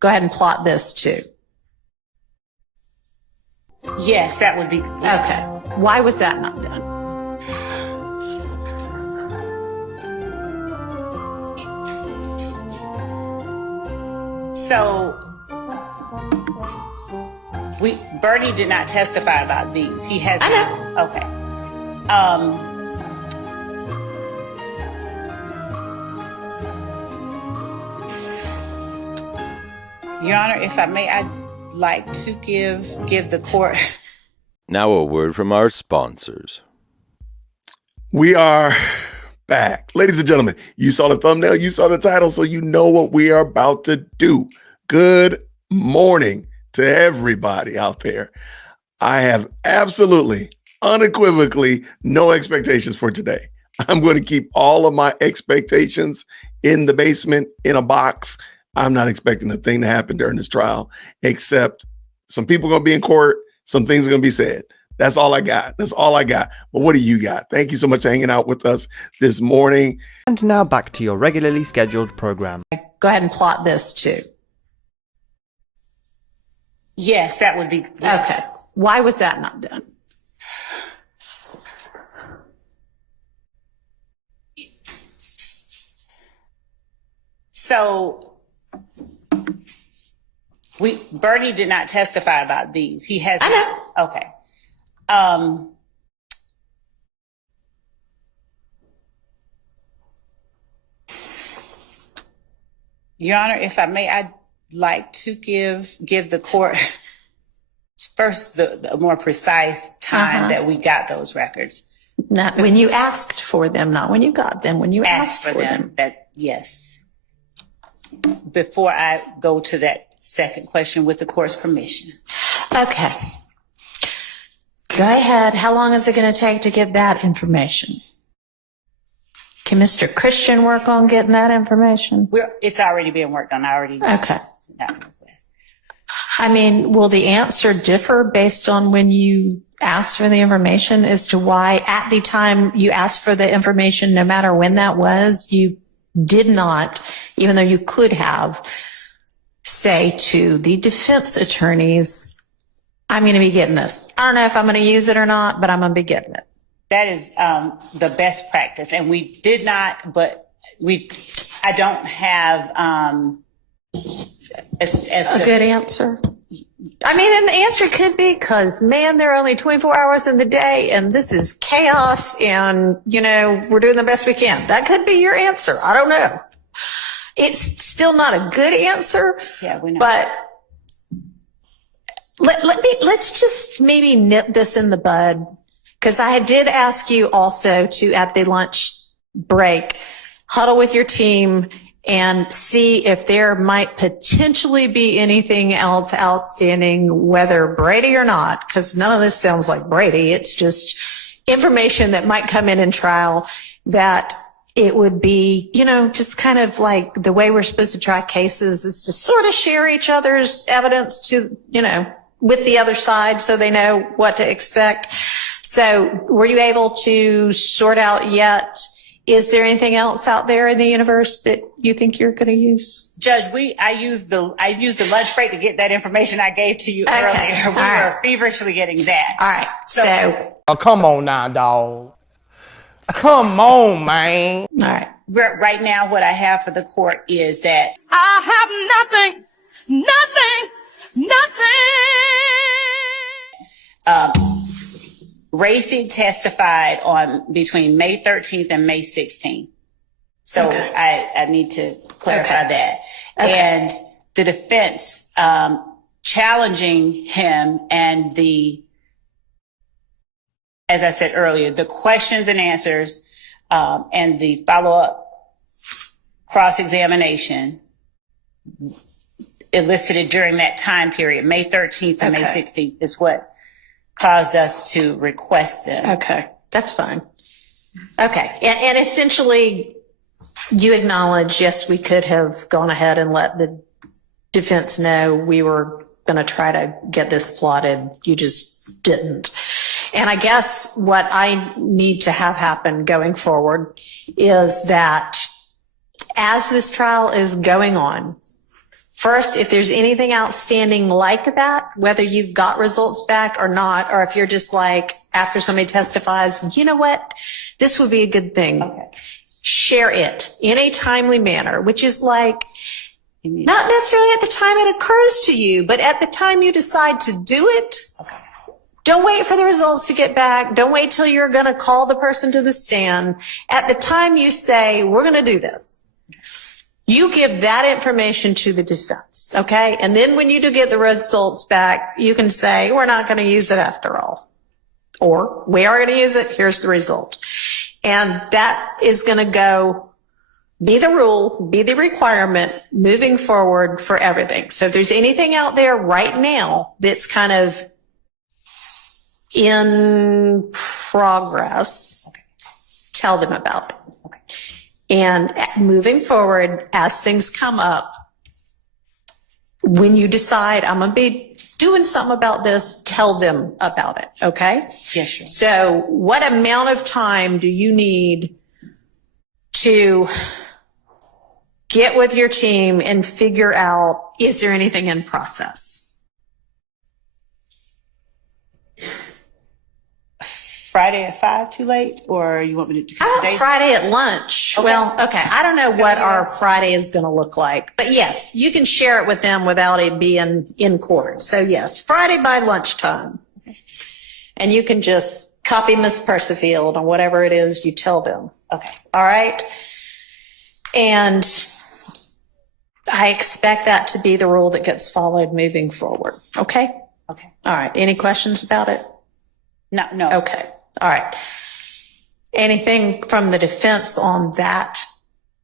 go ahead and plot this too. Yes, that would be. Yes. Okay. Why was that not done? So, Bernie did not testify about these. He has. I know. Okay. Your Honor, if I may, I'd like to give the court. Now a word from our sponsors. We are back. Ladies and gentlemen, you saw the thumbnail, you saw the title, so you know what we are about to do. Good morning to everybody out there. I have absolutely, unequivocally no expectations for today. I'm going to keep all of my expectations in the basement in a box. I'm not expecting a thing to happen during this trial, except some people are going to be in court. Some things are going to be said. That's all I got. That's all I got. But what do you got? Thank you so much for hanging out with us this morning. And now back to your regularly scheduled program. Go ahead and plot this too. Yes, that would be. Yes. Okay. Why was that not done? So, Bernie did not testify about these. He has. I know. Okay. Your Honor, if I may, I'd like to give the court first the more precise time that we got those records. Not when you asked for them, not when you got them, when you asked for them. That, yes. Before I go to that second question with the court's permission. Okay. Go ahead. How long is it going to take to get that information? Can Mr. Christian work on getting that information? It's already being worked on. I already. Okay. I mean, will the answer differ based on when you asked for the information as to why at the time you asked for the information, no matter when that was, you did not, even though you could have, say to the defense attorneys, I'm going to be getting this. I don't know if I'm going to use it or not, but I'm going to be getting it. That is the best practice. And we did not, but I don't have a good answer. I mean, and the answer could be because, man, there are only 24 hours in the day and this is chaos and, you know, we're doing the best we can. That could be your answer. I don't know. It's still not a good answer. Yeah, we know. But let's just maybe nip this in the bud. Because I did ask you also to, at the lunch break, huddle with your team and see if there might potentially be anything else outstanding, whether Brady or not, because none of this sounds like Brady. It's just information that might come in trial that it would be, you know, just kind of like the way we're supposed to try cases is to sort of share each other's evidence to, you know, with the other side so they know what to expect. So were you able to sort out yet? Is there anything else out there in the universe that you think you're going to use? Judge, I used the lunch break to get that information I gave to you earlier. We were feverishly getting that. All right. So oh, come on now, dog. Come on, man. All right. Right now, what I have for the court is that I have nothing. Racy testified on between May 13th and May 16th. So I need to clarify that. Okay. And the defense challenging him and as I said earlier, the questions and answers and the follow-up cross-examination elicited during that time period, May 13th and May 16th, is what caused us to request them. Okay, that's fine. Okay, and essentially you acknowledge, yes, we could have gone ahead and let the defense know we were going to try to get this plotted. You just didn't. And I guess what I need to have happen going forward is that as this trial is going on, First, if there's anything outstanding like that, whether you've got results back or not, or if you're just like, after somebody testifies, you know what, this would be a good thing. Okay. Share it in a timely manner, which is like, not necessarily at the time it occurs to you, but at the time you decide to do it. Okay. Don't wait for the results to get back. Don't wait till you're going to call the person to the stand. At the time you say, we're going to do this, you give that information to the defense, okay? And then when you do get the results back, you can say, we're not going to use it after all. Or, we are going to use it, here's the result. And that is going to be the rule, be the requirement moving forward for everything. So if there's anything out there right now that's kind of in progress, tell them about it. Okay. And moving forward, as things come up, when you decide I'm going to be doing something about this, tell them about it. Okay? Yes, sure. So what amount of time do you need to get with your team and figure out, is there anything in process? Friday at 5 too late, or you want me to do I today? have Friday at lunch. Okay. Well, okay. I don't know what our Friday is going to look like, but yes, you can share it with them without it being in court. So yes, Friday by lunchtime. And you can just copy Miss Persefield on whatever it is you tell them. Okay. All right. And I expect that to be the rule that gets followed moving forward. Okay. Okay. All right. Any questions about it? No. Okay. All right. Anything from the defense on that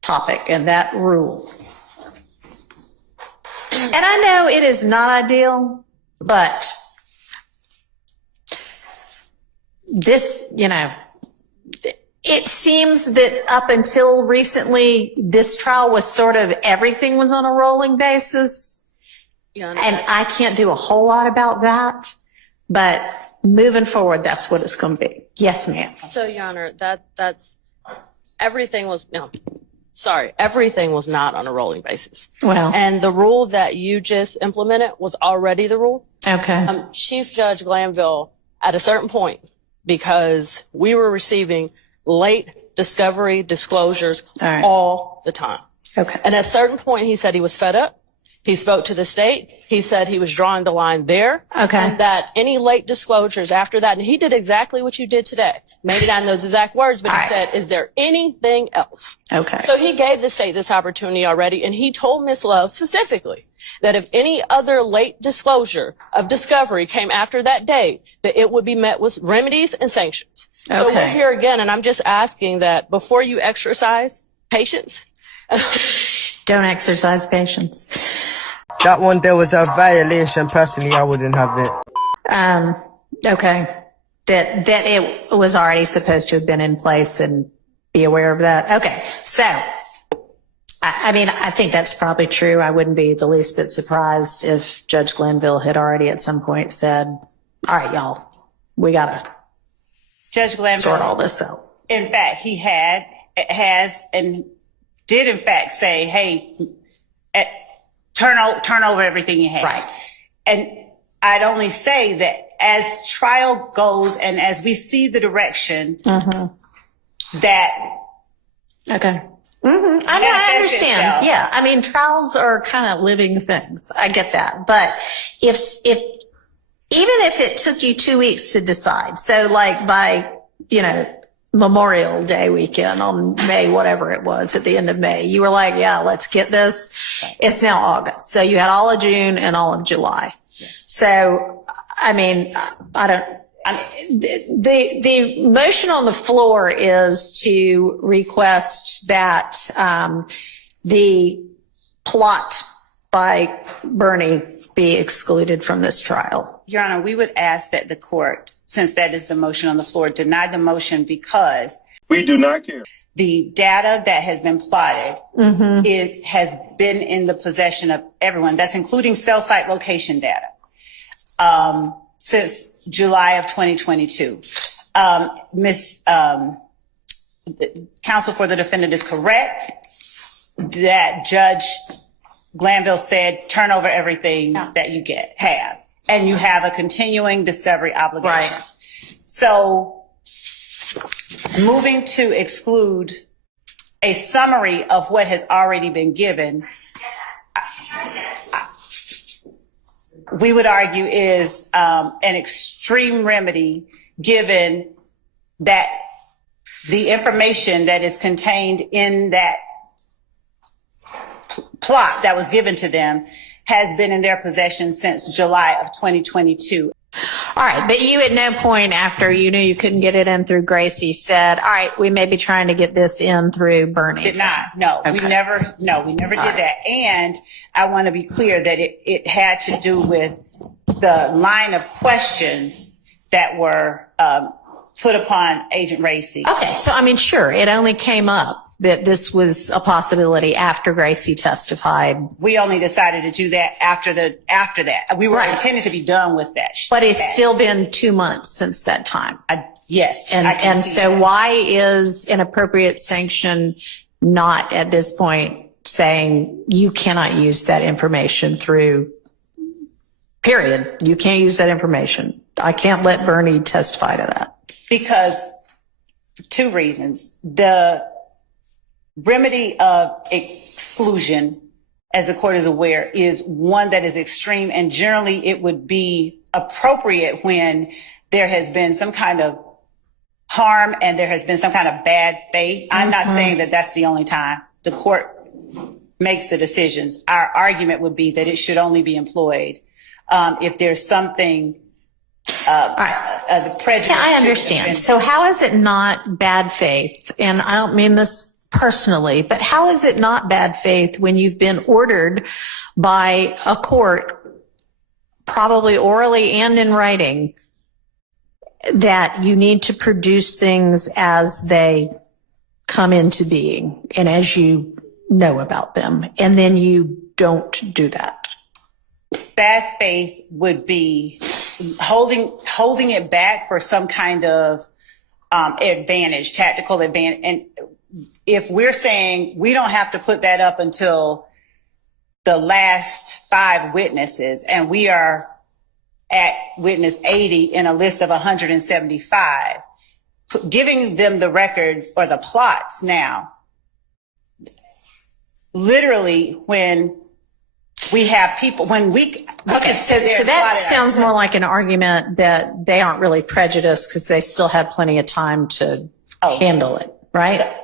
topic and that rule? And I know it is not ideal, but this, it seems that up until recently, this trial was sort of everything was on a rolling basis. And I can't do a whole lot about that, but moving forward, that's what it's going to be. Yes, ma'am. So, Your Honor, that's everything was everything was not on a rolling basis. Well, And the rule that you just implemented was already the rule. okay. Chief Judge Glanville, at a certain point, because we were receiving late discovery disclosures All right. all the time. Okay. And at a certain point, he said he was fed up. He spoke to the state. He said he was drawing the line there. Okay. And that any late disclosures after that, and he did exactly what you did today. Maybe not in those exact words, but he said, is there anything else? Okay. So he gave the state this opportunity already, and he told Ms. Love specifically that if any other late disclosure of discovery came after that date, that it would be met with remedies and sanctions. So Okay. we're here again, and I'm just asking that before you exercise patience, Don't exercise patience. That one, there was a violation. Personally, I wouldn't have it. Okay. That it was already supposed to have been in place and be aware of that. Okay. So, I mean, I think that's probably true. I wouldn't be the least bit surprised if Judge Glanville had already at some point said, all right, y'all, we got to Judge Glanville, sort all this out. in fact, he has, and did in fact say, hey, turn over everything you have. Right. And I'd only say that as trial goes and as we see the direction that Okay. Mm-hmm. I manifests understand. itself. Yeah. I mean, trials are kind of living things. I get that. But if even if it took you 2 weeks to decide, so like by, Memorial Day weekend on May, whatever it was at the end of May, you were like, yeah, let's get this. It's now August. So you had all of June and all of July. So, I mean, the motion on the floor is to request that, the plot by Bernie be excluded from this trial. Your Honor, we would ask that the court, since that is the motion on the floor, deny the motion because we do not care. The data that has been plotted has been in the possession of everyone. That's including cell site location data since July of 2022. Counsel for the defendant is correct that Judge Glanville said, turn over everything that you have, and you have a continuing discovery obligation. Right. So moving to exclude a summary of what has already been given, we would argue is an extreme remedy, given that the information that is contained in that plot that was given to them has been in their possession since July of 2022. All right, but you at no point after you knew you couldn't get it in through Gracie said, all right, we may be trying to get this in through Bernie. Did not. No, we never did that. And I want to be clear that it had to do with the line of questions that were put upon Agent Racy. Okay, so I mean, sure, it only came up that this was a possibility after Gracie testified. We only decided to do that after that. We were intended to be done with that. But it's still been 2 months since that time. Yes. And so that. Why is an appropriate sanction not at this point saying you cannot use that information through, period. You can't use that information. I can't let Bernie testify to that. Because 2 reasons. The remedy of exclusion, as the court is aware, is one that is extreme, and generally it would be appropriate when there has been some kind of harm and there has been some kind of bad faith. I'm not saying that that's the only time the court makes the decisions. Our argument would be that it should only be employed if there's something prejudice. Yeah, I understand. So how is it not bad faith? And I don't mean this personally, but how is it not bad faith when you've been ordered by a court, probably orally and in writing, that you need to produce things as they come into being and as you know about them, and then you don't do that? Bad faith would be holding it back for some kind of advantage, tactical advantage. And if we're saying we don't have to put that up until the last 5 witnesses, and we are at witness 80 in a list of 175, giving them the records or the plots now, literally when we have people, when we okay, so that sounds more like an argument that they aren't really prejudiced because they still have plenty of time to handle it, right?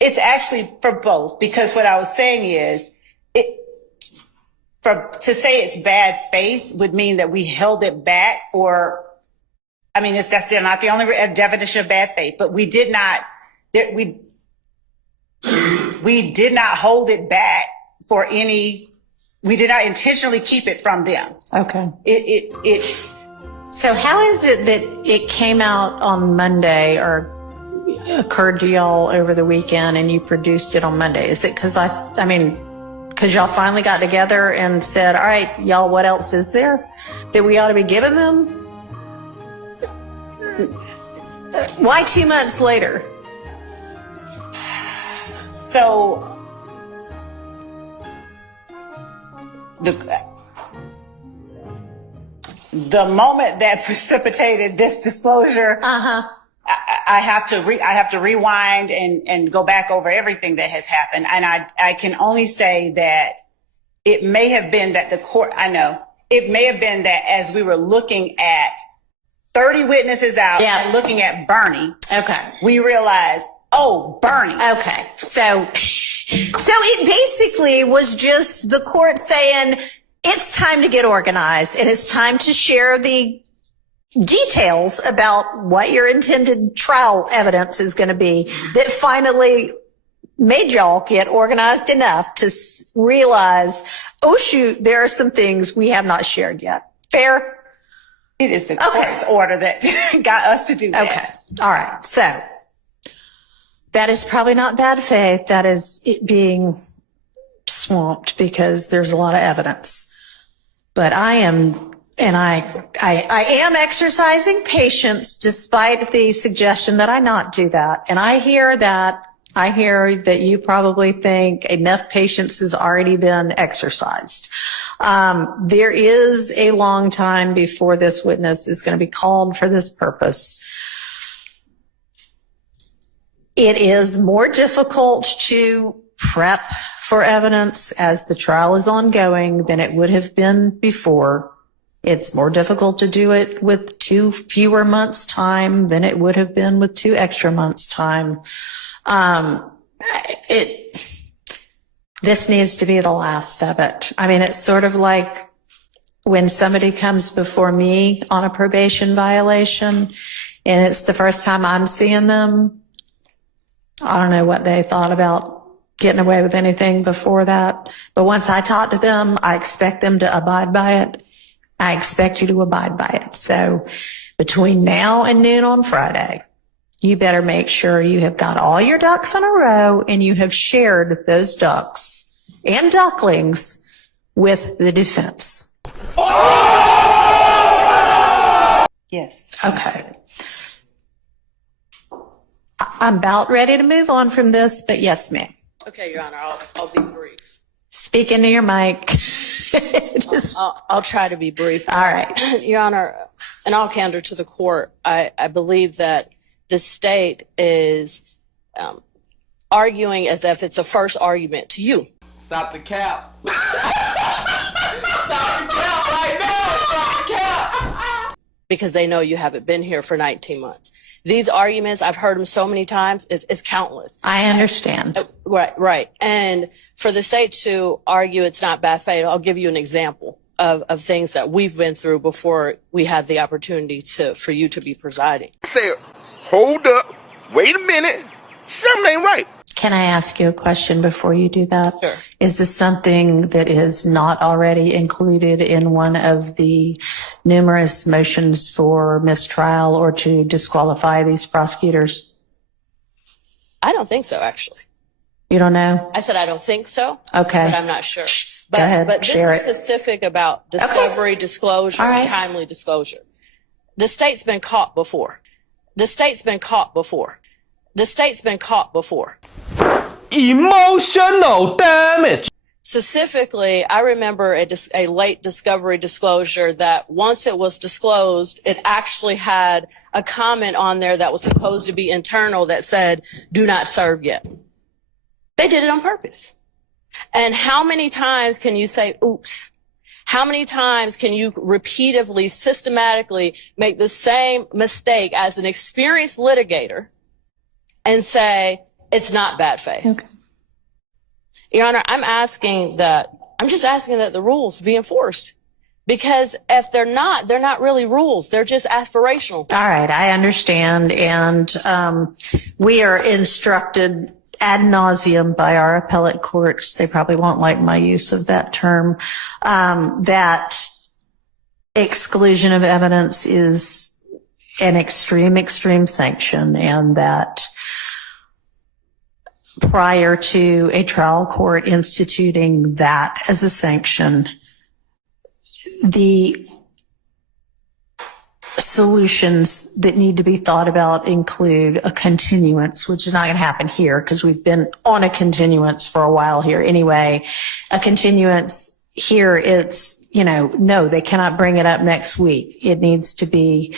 It's actually for both, because what I was saying is, to say it's bad faith would mean that we held it back for. I mean, that's still not the only definition of bad faith, but we did not hold it back for any. We did not intentionally keep it from them. Okay. It's. So how is it that it came out on Monday or occurred to y'all over the weekend and you produced it on Monday? Is it because because y'all finally got together and said, all right, y'all, what else is there that we ought to be giving them? Why 2 months later? So the moment that precipitated this disclosure, I have to rewind and go back over everything that has happened. And I can only say that it may have been that it may have been that as we were looking at 30 witnesses out and looking at Bernie, we realized, Bernie. Okay. So it basically was just the court saying, it's time to get organized and it's time to share the details about what your intended trial evidence is going to be, that finally made y'all get organized enough to realize, oh shoot, there are some things we have not shared yet. Fair? It is the court's order that got us to do that. Okay. All right. So that is probably not bad faith. That is it being swamped because there's a lot of evidence. But I am exercising patience despite the suggestion that I not do that. And I hear that I hear that you probably think enough patience has already been exercised. There is a long time before this witness is going to be called for this purpose. It is more difficult to prep for evidence as the trial is ongoing than it would have been before. It's more difficult to do it with 2 fewer months' time than it would have been with 2 extra months' time. This needs to be the last of it. I mean, it's sort of like when somebody comes before me on a probation violation and it's the first time I'm seeing them. I don't know what they thought about getting away with anything before that. But once I talk to them, I expect them to abide by it. I expect you to abide by it. So between now and noon on Friday, you better make sure you have got all your ducks in a row and you have shared those ducks and ducklings with the defense. Yes. Okay. I'm about ready to move on from this, but yes, ma'am. Okay, Your Honor, I'll be brief. Speak into your mic. I'll try to be brief. All right. Your Honor, in all candor to the court, I believe that the state is arguing as if it's a first argument to you. Stop the cap. Stop the cap right now. Stop the cap. Because they know you haven't been here for 19 months. These arguments, I've heard them so many times, it's countless. I understand. Right. And for the state to argue it's not bad faith, I'll give you an example of things that we've been through before we had the opportunity for you to be presiding. Say, hold up, wait a minute, something ain't right. Can I ask you a question before you do that? Sure. Is this something that is not already included in one of the numerous motions for mistrial or to disqualify these prosecutors? I don't think so, actually. You don't know? I said I don't think so. Okay. But I'm not sure. Go ahead, But this share is it. specific about discovery, disclosure, All right. and timely disclosure. The state's been caught before. The state's been caught before. The state's been caught before. Emotional damage. Specifically, I remember a late discovery disclosure that once it was disclosed, it actually had a comment on there that was supposed to be internal that said, do not serve yet. They did it on purpose. And how many times can you say, oops? How many times can you repeatedly, systematically make the same mistake as an experienced litigator and say, it's not bad faith? Okay. Your Honor, I'm just asking that the rules be enforced. Because if they're not really rules. They're just aspirational. All right. I understand. And we are instructed ad nauseum by our appellate courts. They probably won't like my use of that term. That exclusion of evidence is an extreme sanction, and that prior to a trial court instituting that as a sanction, the solutions that need to be thought about include a continuance, which is not going to happen here because we've been on a continuance for a while here anyway. A continuance here, it's, no, they cannot bring it up next week. It needs to be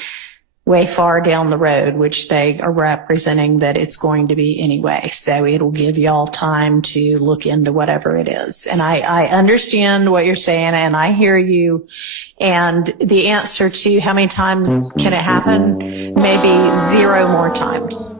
way far down the road, which they are representing that it's going to be anyway. So it'll give y'all time to look into whatever it is. And I understand what you're saying, and I hear you. And the answer to how many times can it happen? Maybe 0 more times.